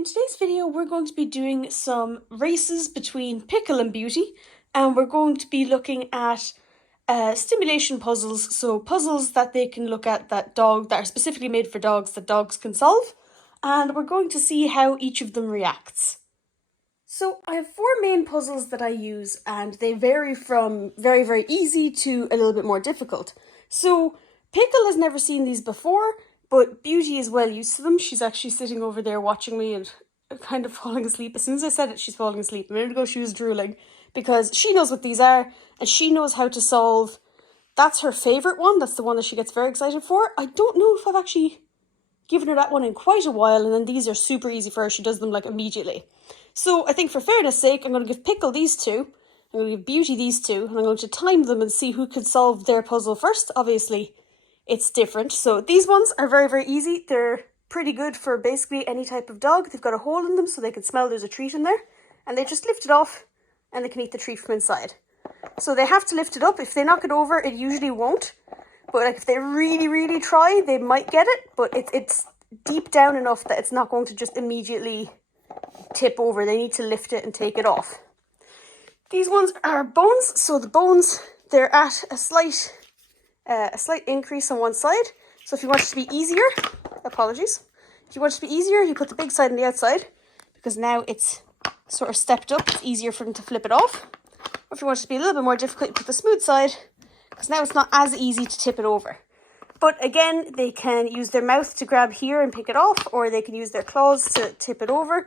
In today's video, we're going to be doing some races between Pickle and Beauty, and we're going to be looking at stimulation puzzles, so puzzles that they can look at that are specifically made for dogs that dogs can solve, and we're going to see how each of them reacts. So I have four main puzzles that I use, and they vary from very, very easy to a little bit more difficult. So Pickle has never seen these before, but Beauty is well used to them. She's actually sitting over there watching me and kind of falling asleep. As soon as I said it, she's falling asleep. A minute ago she was drooling because she knows what these are and she knows how to solve. That's her favourite one. That's the one that she gets very excited for. I don't know if I've actually given her that one in quite a while, and then these are super easy for her. She does them like immediately. So I think for fairness sake, I'm going to give Pickle these two. I'm going to give Beauty these two, and I'm going to time them and see who can solve their puzzle first. Obviously, it's different. So these ones are very, very easy. They're pretty good for basically any type of dog. They've got a hole in them so they can smell there's a treat in there. And they just lift it off and they can eat the treat from inside. So they have to lift it up. If they knock it over, it usually won't. But like if they really, really try, they might get it. But it's deep down enough that it's not going to just immediately tip over. They need to lift it and take it off. These ones are bones. So the bones, they're at a slight increase on one side. So if you want it to be easier, apologies. If you want it to be easier, you put the big side on the outside because now it's sort of stepped up. It's easier for them to flip it off. Or if you want it to be a little bit more difficult, you put the smooth side because now it's not as easy to tip it over. But again, they can use their mouth to grab here and pick it off, or they can use their claws to tip it over.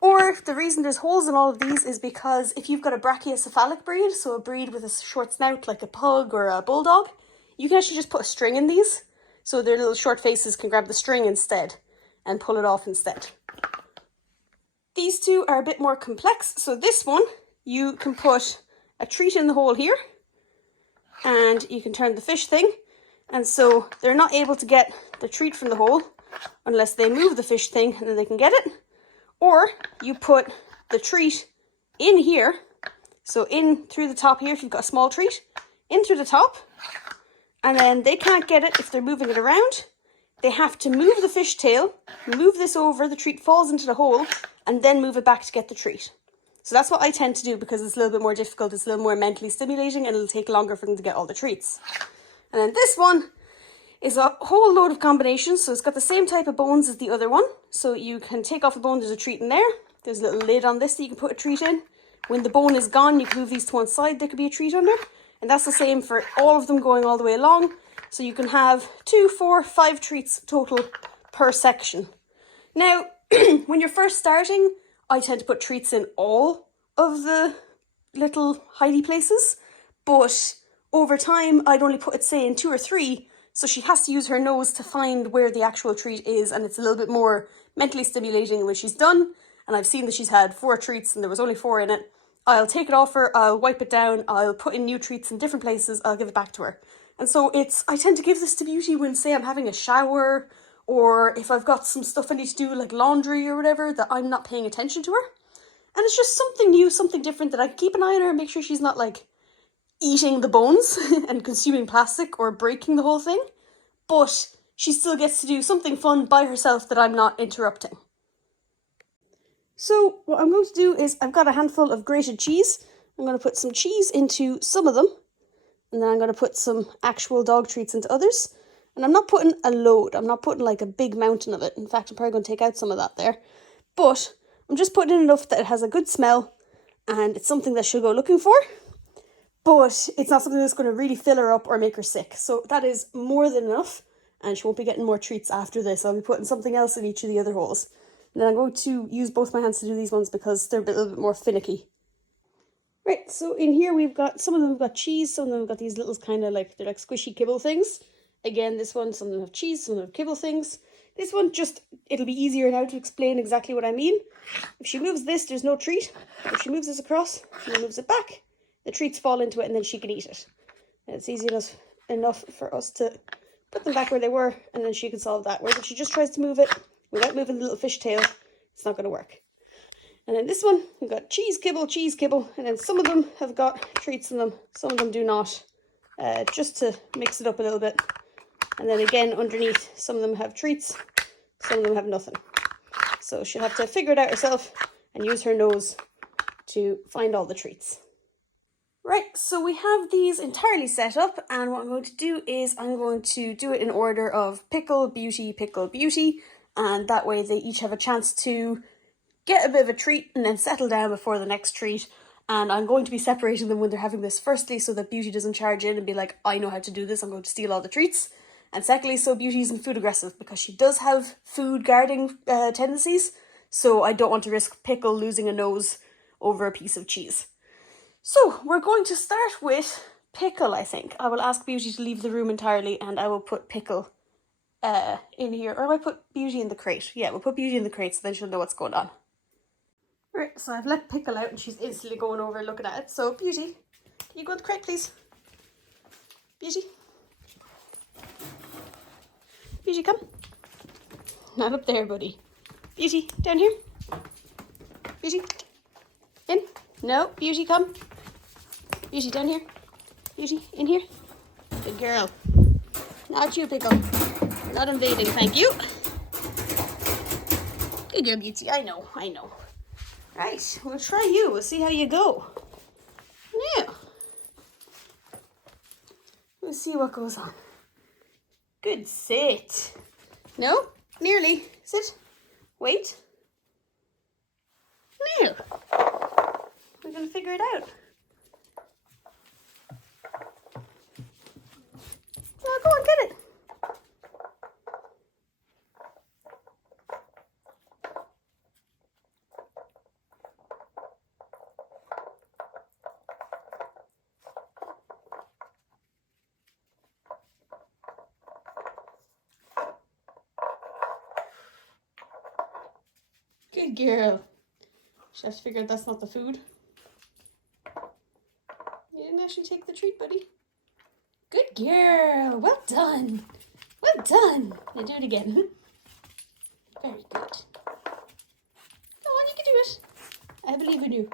Or the reason there's holes in all of these is because if you've got a brachiocephalic breed, so a breed with a short snout like a pug or a bulldog, you can actually just put a string in these, so their little short faces can grab the string instead and pull it off instead. These two are a bit more complex. So this one, you can put a treat in the hole here, and you can turn the fish thing, and so they're not able to get the treat from the hole unless they move the fish thing, and then they can get it. Or you put the treat in here, so in through the top here if you've got a small treat, in through the top, and then they can't get it if they're moving it around. They have to move the fish tail, move this over, the treat falls into the hole, and then move it back to get the treat. So that's what I tend to do because it's a little bit more difficult, it's a little more mentally stimulating, and it'll take longer for them to get all the treats. And then this one is a whole load of combinations, so it's got the same type of bones as the other one. So you can take off the bone, there's a treat in there. There's a little lid on this that you can put a treat in. When the bone is gone, you can move these to one side, there could be a treat under. And that's the same for all of them going all the way along. So you can have 2, 4, 5 treats total per section. Now, when you're first starting, I tend to put treats in all of the little hidey places. But over time, I'd only put it, say, in 2 or 3. So she has to use her nose to find where the actual treat is. And it's a little bit more mentally stimulating when she's done. And I've seen that she's had 4 treats and there was only 4 in it. I'll take it off her, I'll wipe it down, I'll put in new treats in different places, I'll give it back to her. And so I tend to give this to Beauty when, say, I'm having a shower, or if I've got some stuff I need to do, like laundry or whatever, that I'm not paying attention to her. And it's just something new, something different that I can keep an eye on her and make sure she's not, like, eating the bones and consuming plastic or breaking the whole thing. But she still gets to do something fun by herself that I'm not interrupting. So what I'm going to do is I've got a handful of grated cheese. I'm going to put some cheese into some of them. And then I'm going to put some actual dog treats into others. And I'm not putting a load. I'm not putting like a big mountain of it. In fact, I'm probably going to take out some of that there. But I'm just putting in enough that it has a good smell. And it's something that she'll go looking for. But it's not something that's going to really fill her up or make her sick. So that is more than enough. And she won't be getting more treats after this. I'll be putting something else in each of the other holes. And then I'm going to use both my hands to do these ones because they're a little bit more finicky. Right, so in here we've got, some of them have got cheese, some of them have got these little kind of like, they're like squishy kibble things. Again, this one, some of them have cheese, some of them have kibble things. This one just, it'll be easier now to explain exactly what I mean. If she moves this, there's no treat. If she moves this across, and moves it back, the treats fall into it and then she can eat it. And it's easy enough for us to put them back where they were, and then she can solve that. Whereas if she just tries to move it without moving the little fish tail, it's not going to work. And then this one, we've got cheese kibble, and then some of them have got treats in them, some of them do not, just to mix it up a little bit. And then again, underneath, some of them have treats, some of them have nothing. So she'll have to figure it out herself and use her nose to find all the treats. Right, so we have these entirely set up, and what I'm going to do is I'm going to do it in order of pickle, beauty, and that way they each have a chance to get a bit of a treat and then settle down before the next treat. And I'm going to be separating them when they're having this, firstly so that Beauty doesn't charge in and be like, I know how to do this, I'm going to steal all the treats. And secondly, so Beauty isn't food aggressive, because she does have food guarding tendencies, so I don't want to risk Pickle losing a nose over a piece of cheese. So we're going to start with Pickle, I think. I will ask Beauty to leave the room entirely and I will put Pickle in here. Or I might put Beauty in the crate. Yeah, we'll put Beauty in the crate so then she'll know what's going on. Right, so I've let Pickle out and she's instantly going over looking at it. So Beauty, can you go in the crate, please? Beauty? Beauty, come. Not up there, buddy. Beauty, down here. Beauty, in. No, Beauty, come. Beauty, down here. Beauty, in here. Good girl. Not you, Pickle. Not invading, thank you. Good girl, Beauty. I know. Right, we'll try you. We'll see how you go. Yeah. We'll see what goes on. Good sit. No, nearly. Sit. Wait. No. We're going to figure it out. Well, go on, get it. Good girl. She has to figure out that's not the food. You didn't actually take the treat, buddy. Good girl. Well done. Well done. Now do it again. Very good. Go on, you can do it. I believe in you.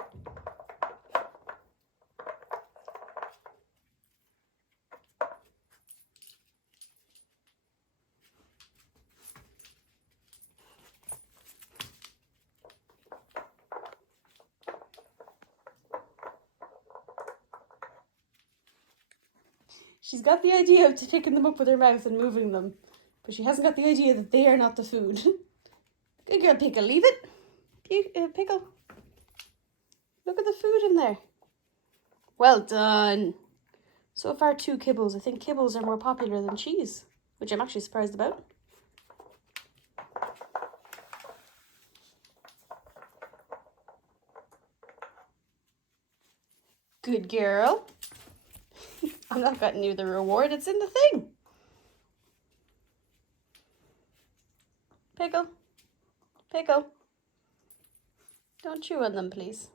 She's got the idea of picking them up with her mouth and moving them, but she hasn't got the idea that they are not the food. Good girl, Pickle. Leave it. Pickle. Look at the food in there. Well done. So far, 2 kibbles. I think kibbles are more popular than cheese, which I'm actually surprised about. Good girl. I'm not getting you the reward, it's in the thing. Pickle. Pickle. Don't chew on them, please.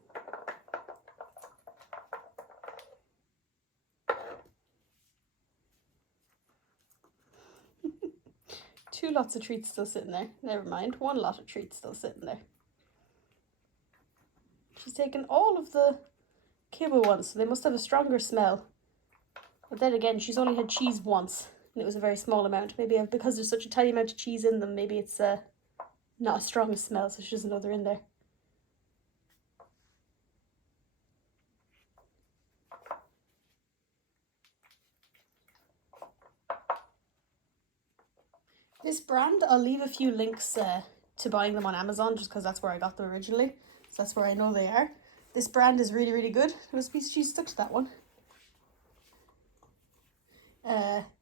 Two lots of treats still sitting there. Never mind, 1 lot of treats still sitting there. She's taken all of the kibble ones, so they must have a stronger smell. But then again, she's only had cheese once, and it was a very small amount. Maybe because there's such a tiny amount of cheese in them, maybe it's not a strong smell, so she doesn't know they're in there. This brand, I'll leave a few links to buying them on Amazon, just because that's where I got them originally. So that's where I know they are. This brand is really, really good. There was a piece of cheese stuck to that one.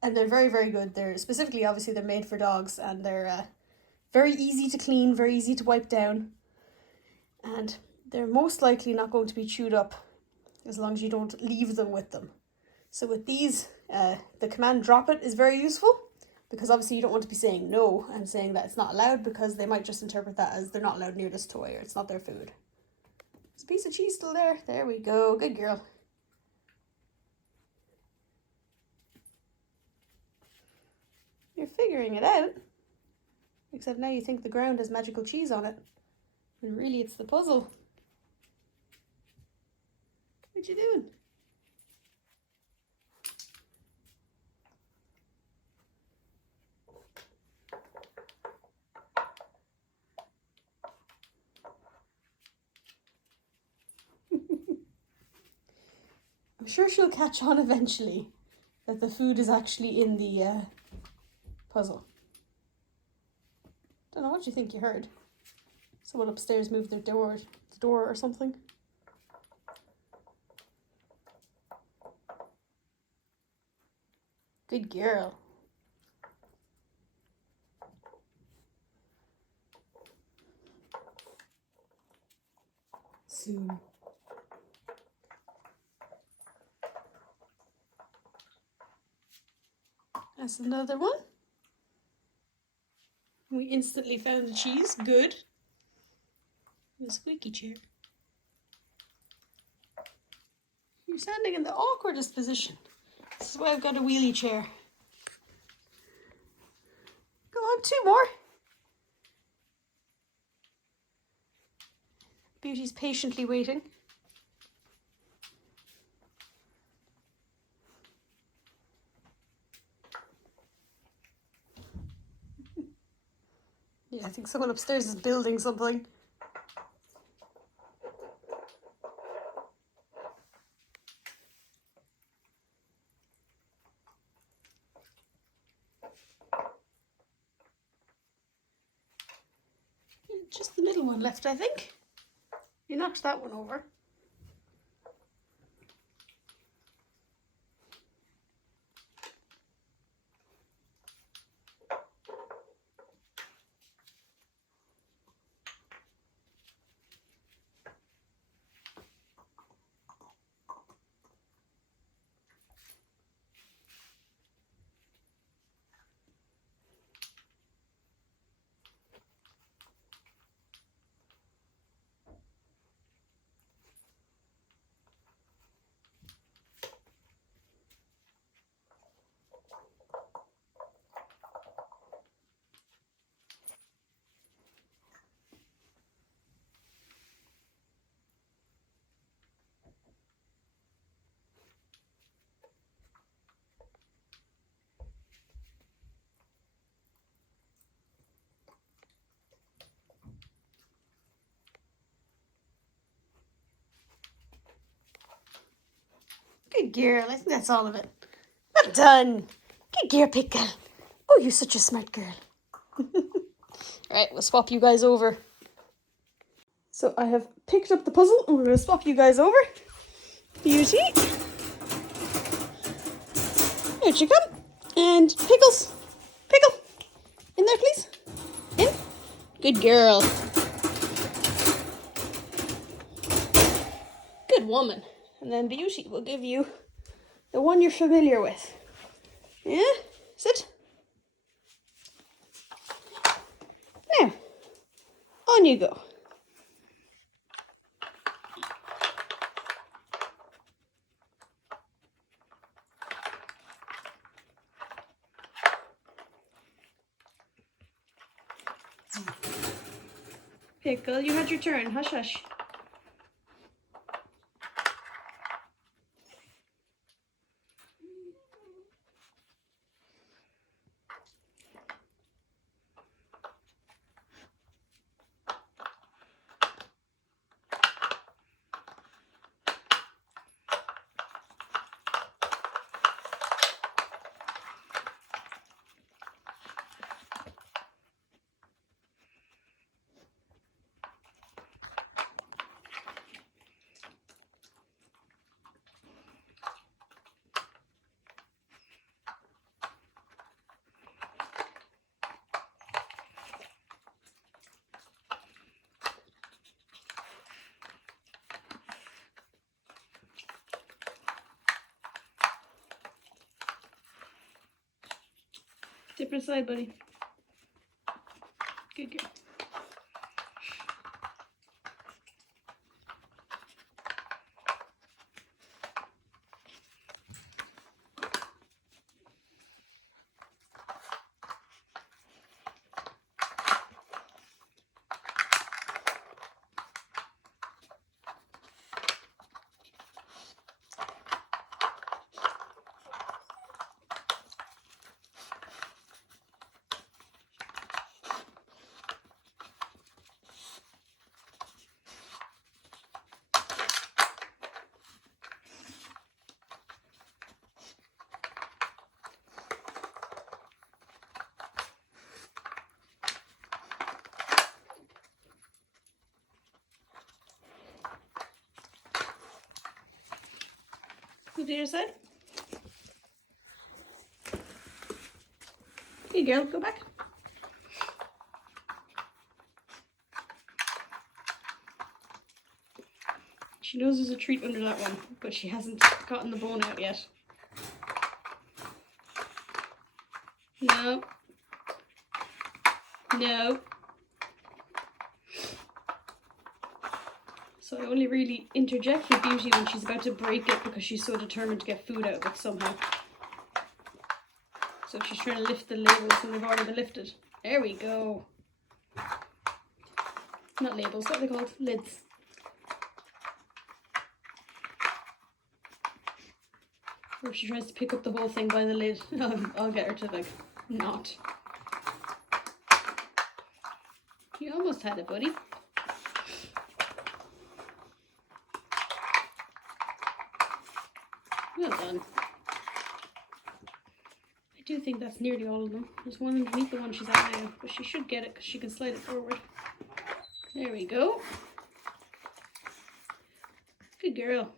And they're very, very good. They're specifically, obviously, they're made for dogs, and they're very easy to clean, very easy to wipe down. And they're most likely not going to be chewed up as long as you don't leave them with them. So with these, the command drop it is very useful, because obviously you don't want to be saying no and saying that it's not allowed, because they might just interpret that as they're not allowed near this toy or it's not their food. There's a piece of cheese still there. There we go. Good girl. You're figuring it out. Except now you think the ground has magical cheese on it. When really it's the puzzle. What you doing? sure she'll catch on eventually that the food is actually in the puzzle. Don't know what you think you heard. Someone upstairs moved the door or something. Good girl. Soon. That's another one. We instantly found the cheese. Good. The squeaky chair. You're standing in the awkwardest position. This is why I've got a wheelie chair. Go on, 2 more. Beauty's patiently waiting. Yeah, I think someone upstairs is building something. Just the middle one left, I think. You knocked that one over. Good girl. I think that's all of it. Well done. Good girl, Pickle. Oh, you're such a smart girl. Right, we'll swap you guys over. So I have picked up the puzzle and we're going to swap you guys over. Beauty. Here you come. And Pickles. Pickle. In there, please. In. Good girl. Good woman. And then Beauty will give you the one you're familiar with. Yeah? Sit. Now, on you go. Pickle, you had your turn. Hush, hush. Different side, buddy. Good girl. to the other side. Good girl, go back. She knows there's a treat under that one, but she hasn't gotten the bone out yet. No. No. So I only really interject with Beauty when she's about to break it because she's so determined to get food out of it somehow. So she's trying to lift the labels and they've already been lifted. There we go. Not labels, what are they called? Lids. Or if she tries to pick up the whole thing by the lid, I'll get her to like not. You almost had it, buddy. Well done. I do think that's nearly all of them. There's one underneath the one she's at now, but she should get it because she can slide it forward. There we go. Good girl.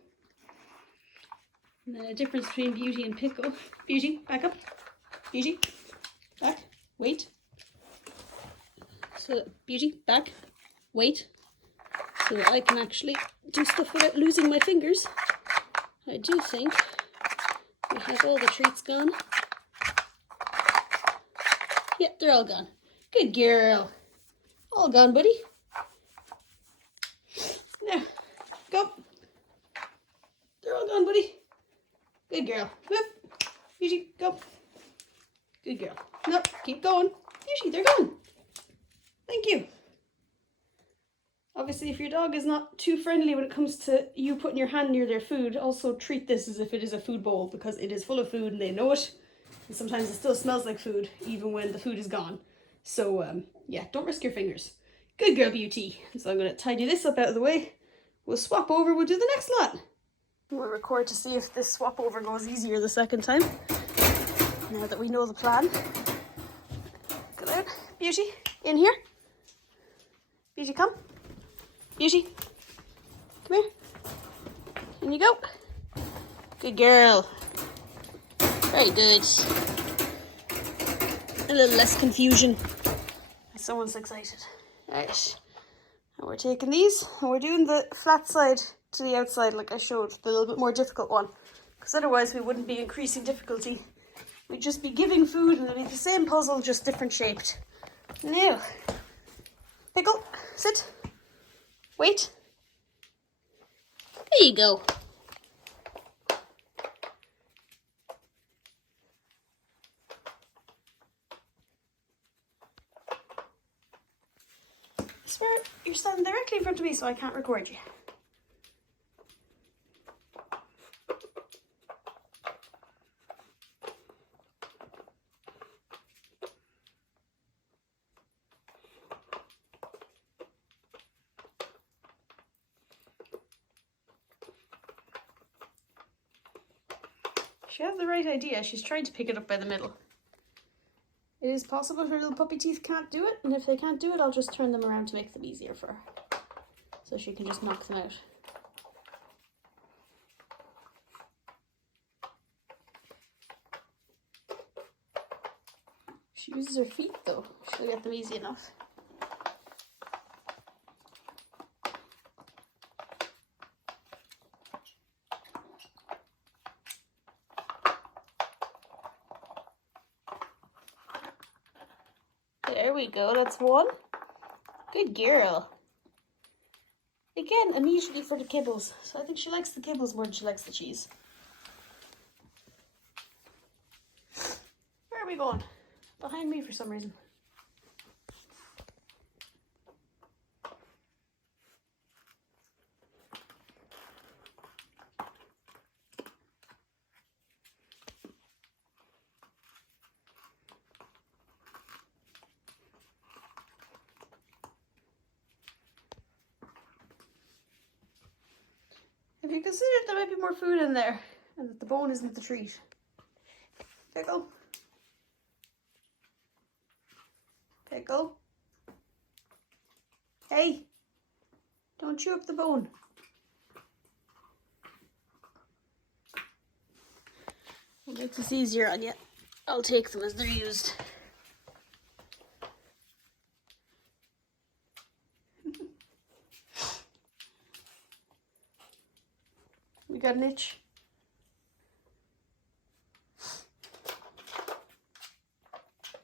And then a difference between Beauty and Pickle. Beauty, back up. Beauty, back. Wait. So Beauty, back. Wait. So that I can actually do stuff without losing my fingers. I do think we have all the treats gone. Yep, they're all gone. Good girl. All gone, buddy. Now, go. They're all gone, buddy. Good girl. Move. Beauty, go. Good girl. No, keep going. Beauty, they're gone. Thank you. Obviously, if your dog is not too friendly when it comes to you putting your hand near their food, also treat this as if it is a food bowl because it is full of food and they know it. And sometimes it still smells like food even when the food is gone. So, yeah, don't risk your fingers. Good girl, Beauty. So I'm going to tidy this up out of the way. We'll swap over. We'll do the next lot. We'll record to see if this swap over goes easier the second time. Now that we know the plan. Go out. Beauty, in here. Beauty, come. Beauty, come here. In you go. Good girl. Very good. A little less confusion. Someone's excited. Right. And we're taking these and we're doing the flat side to the outside like I showed, the little bit more difficult one. Because otherwise we wouldn't be increasing difficulty. We'd just be giving food and it'd be the same puzzle, just different shaped. Now, Pickle, sit. Wait. There you go. I swear you're standing directly in front of me so I can't record you. She has the right idea. She's trying to pick it up by the middle. It is possible her little puppy teeth can't do it, and if they can't do it, I'll just turn them around to make them easier for her. So she can just knock them out. She uses her feet though. She'll get them easy enough. There we go, that's one. Good girl. Again, immediately for the kibbles. So I think she likes the kibbles more than she likes the cheese. Where are we going? Behind me for some reason. Have you considered there might be more food in there and that the bone isn't the treat? Pickle? Pickle? Hey! Don't chew up the bone. Make this easier on you. I'll take them as they're used. You got an itch?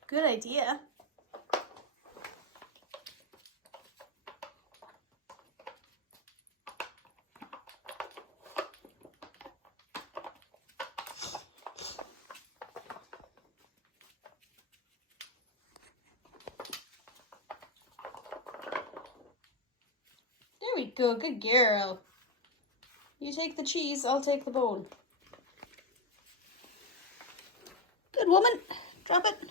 Good idea. There we go, good girl. You take the cheese, I'll take the bone. Good woman. Drop it.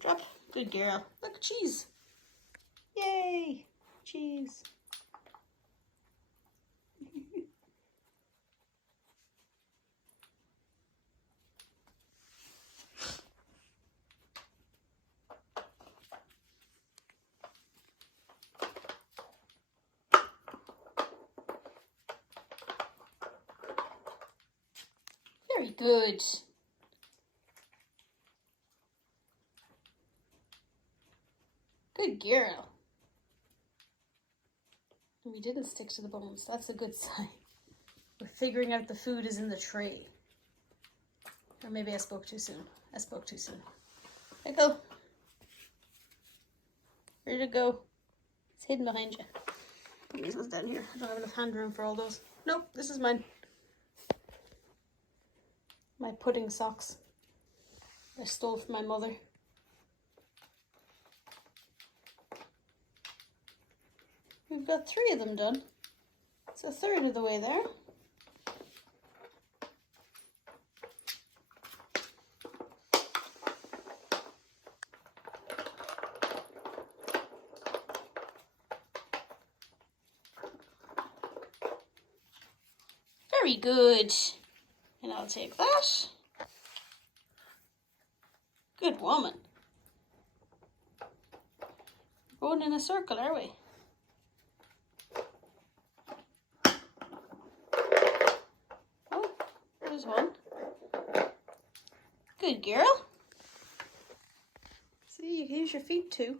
Drop. Good girl. Look, cheese. Yay. Cheese. Very good. Good girl. We didn't stick to the bones. That's a good sign. We're figuring out the food is in the tray. Or maybe I spoke too soon. I spoke too soon. Pickle. Where did it go? It's hidden behind you. These ones down here. I don't have enough hand room for all those. Nope, this is mine. My pudding socks. I stole from my mother. We've got 3 of them done. It's a third of the way there. Very good. And I'll take that. Good woman. We're going in a circle, are we? Oh, there's one. Good girl. See, you can use your feet too.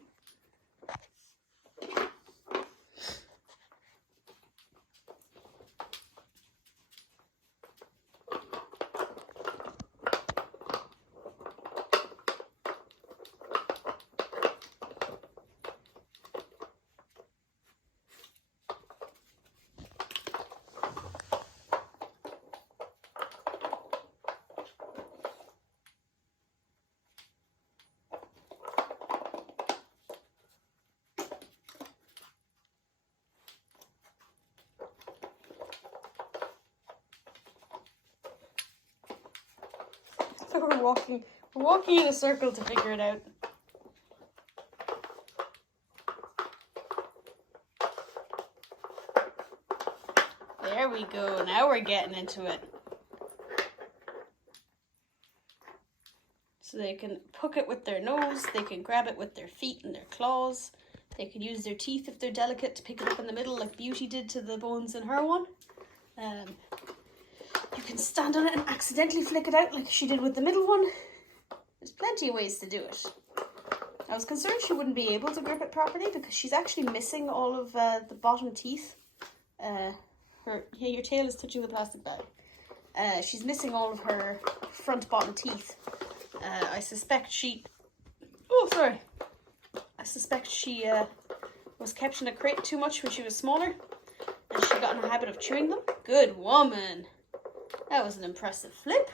We're walking in a circle to figure it out. There we go. Now we're getting into it. So they can poke it with their nose, they can grab it with their feet and their claws, they can use their teeth if they're delicate to pick it up in the middle like Beauty did to the bones in her one. You can stand on it and accidentally flick it out like she did with the middle one. There's plenty of ways to do it. I was concerned she wouldn't be able to grip it properly because she's actually missing all of the bottom teeth. Your tail is touching the plastic bag. She's missing all of her front bottom teeth. I suspect she... Oh, sorry. I suspect she was kept in a crate too much when she was smaller and she got in a habit of chewing them. Good woman. That was an impressive flip.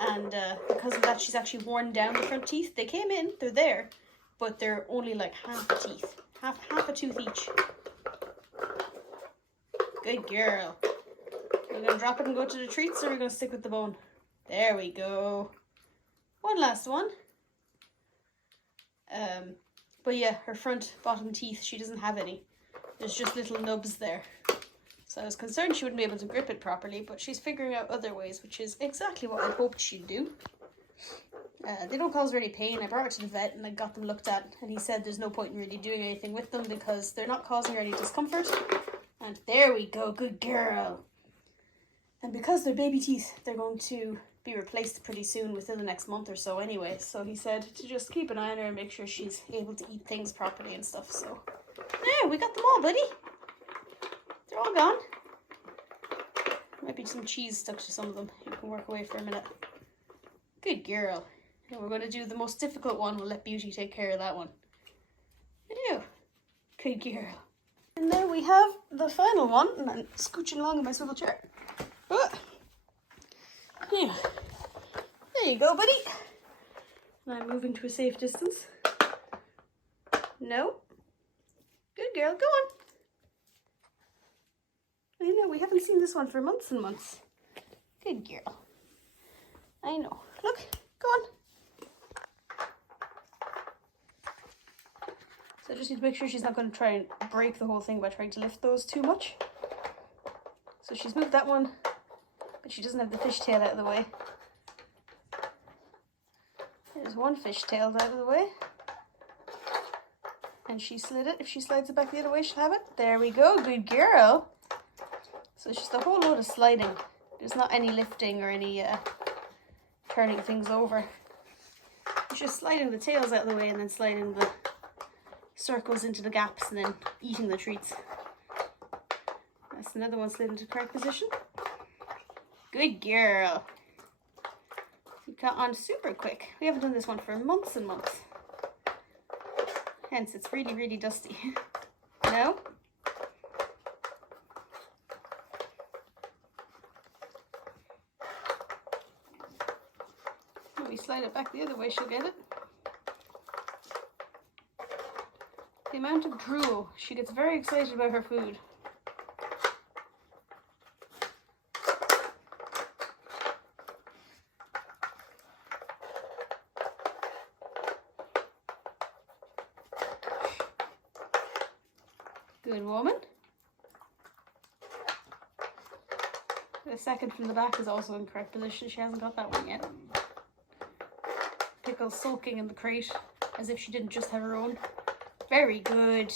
And because of that, she's actually worn down the front teeth. They came in, they're there, but they're only like half a teeth. Half a tooth each. Good girl. We're going to drop it and go to the treats, or we're going to stick with the bone? There we go. One last one. But yeah, her front bottom teeth, she doesn't have any. There's just little nubs there. So I was concerned she wouldn't be able to grip it properly, but she's figuring out other ways, which is exactly what I hoped she'd do. They don't cause her any pain. I brought her to the vet and I got them looked at, and he said there's no point in really doing anything with them because they're not causing her any discomfort. And there we go, good girl. And because they're baby teeth, they're going to be replaced pretty soon, within the next month or so anyway. So he said to just keep an eye on her and make sure she's able to eat things properly and stuff. So there, we got them all, buddy. They're all gone. Might be some cheese stuck to some of them. You can work away for a minute. Good girl. And we're going to do the most difficult one. We'll let Beauty take care of that one. I do. Good girl. And now we have the final one. And I'm scooching along in my swivel chair. Oh. Yeah. There you go, buddy. And I'm moving to a safe distance. No. Good girl. Go on. I know, we haven't seen this one for months and months. Good girl. I know. Look, go on. So I just need to make sure she's not going to try and break the whole thing by trying to lift those too much. So she's moved that one, but she doesn't have the fishtail out of the way. There's one fishtail out of the way. And she slid it. If she slides it back the other way, she'll have it. There we go. Good girl. So it's just a whole load of sliding. There's not any lifting or any turning things over. It's just sliding the tails out of the way and then sliding the circles into the gaps and then eating the treats. That's another one slid into correct position. Good girl. You got on super quick. We haven't done this one for months and months. Hence, it's really, really dusty. No? When we slide it back the other way, she'll get it. The amount of drool. She gets very excited about her food. Good woman. The second from the back is also in correct position. She hasn't got that one yet. Pickle sulking in the crate as if she didn't just have her own. Very good.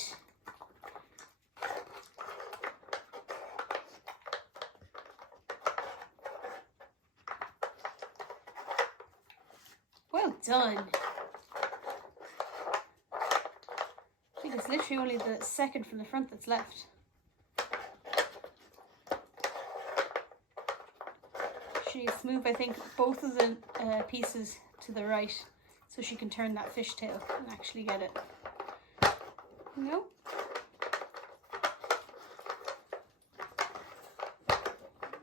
Well done. I think it's literally only the second from the front that's left. She needs to move, I think, both of the pieces to the right so she can turn that fishtail and actually get it. No.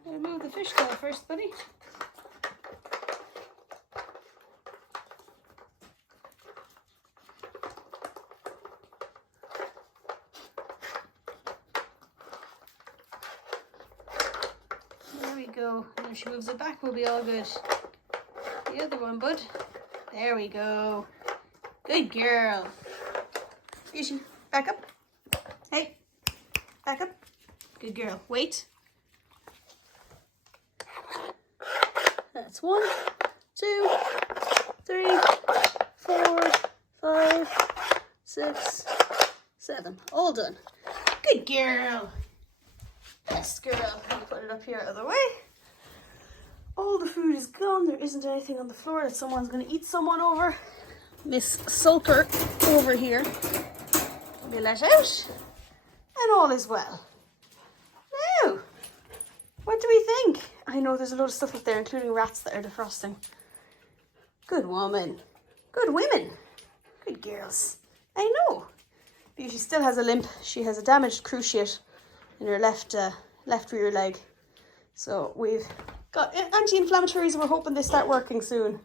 Gotta move the fishtail first, buddy. There we go. And if she moves it back, we'll be all good. The other one, bud. There we go. Good girl. Beauty. Back up. Hey. Back up. Good girl. Wait. That's 1, 2, 3, 4, 5, 6, 7. All done. Good girl. Yes, girl. I'll put it up here out of the way. All the food is gone. There isn't anything on the floor that someone's going to eat someone over. Miss Sulker over here will be let out. And all is well. Now, what do we think? I know there's a lot of stuff up there, including rats that are defrosting. Good woman. Good women. Good girls. I know. Beauty still has a limp. She has a damaged cruciate in her left rear leg. So we've got anti-inflammatories and we're hoping they start working soon.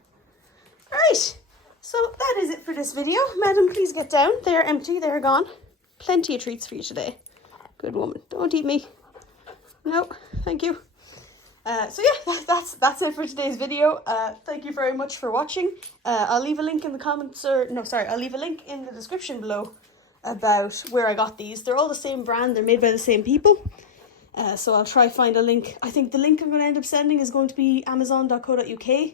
Right. So that is it for this video. Madam, please get down. They're empty. They're gone. Plenty of treats for you today. Good woman. Don't eat me. No, thank you. So yeah, that's it for today's video. Thank you very much for watching. I'll leave a link in the comments, I'll leave a link in the description below about where I got these. They're all the same brand. They're made by the same people. So I'll try find a link. I think the link I'm going to end up sending is going to be amazon.co.uk,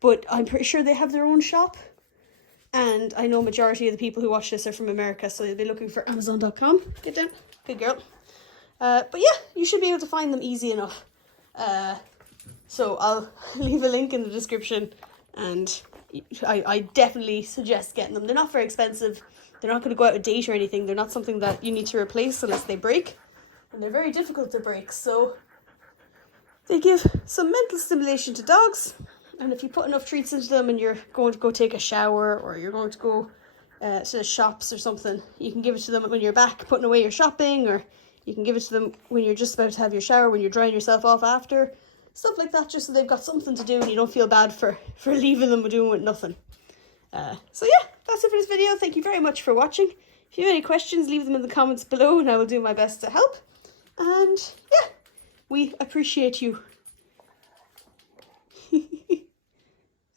but I'm pretty sure they have their own shop. And I know majority of the people who watch this are from America, so they'll be looking for amazon.com. Get down. Good girl. But yeah, you should be able to find them easy enough. So I'll leave a link in the description, and I definitely suggest getting them. They're not very expensive. They're not going to go out of date or anything. They're not something that you need to replace unless they break. And they're very difficult to break. So they give some mental stimulation to dogs. And if you put enough treats into them and you're going to go take a shower, or you're going to go to the shops or something, you can give it to them when you're back putting away your shopping, or you can give it to them when you're just about to have your shower, when you're drying yourself off after. Stuff like that, just so they've got something to do and you don't feel bad for leaving them doing with nothing. So yeah, that's it for this video. Thank you very much for watching. If you have any questions, leave them in the comments below and I will do my best to help. And yeah, we appreciate you. I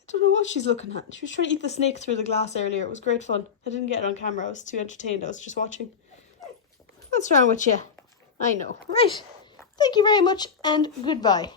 don't know what she's looking at. She was trying to eat the snake through the glass earlier. It was great fun. I didn't get it on camera. I was too entertained. I was just watching. What's wrong with you? I know. Right. Thank you very much and goodbye.